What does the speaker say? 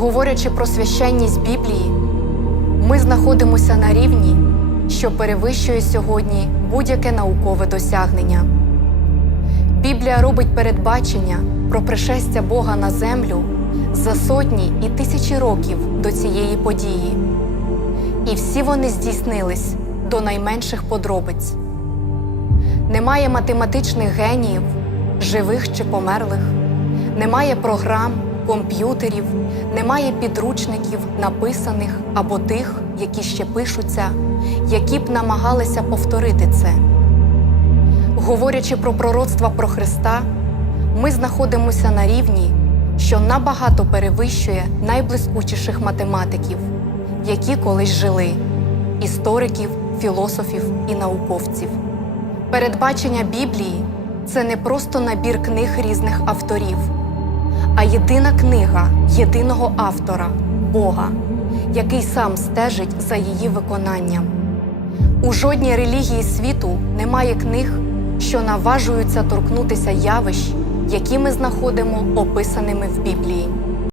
Говорячи про священність Біблії, ми знаходимося на рівні, що перевищує сьогодні будь-яке наукове досягнення. Біблія робить передбачення про пришестя Бога на землю за сотні і тисячі років до цієї події. І всі вони здійснились до найменших подробиць. Немає математичних геніїв, живих чи померлих, немає програм, комп'ютерів, немає підручників, написаних або тих, які ще пишуться, які б намагалися повторити це. Говорячи про пророцтва про Христа, ми знаходимося на рівні, що набагато перевищує найблискучіших математиків, які колись жили істориків, філософів і науковців. Передбачення Біблії це не просто набір книг різних авторів, а єдина книга єдиного автора Бога, який сам стежить за її виконанням. У жодній релігії світу немає книг, що наважуються торкнутися явищ, які ми знаходимо описаними в Біблії.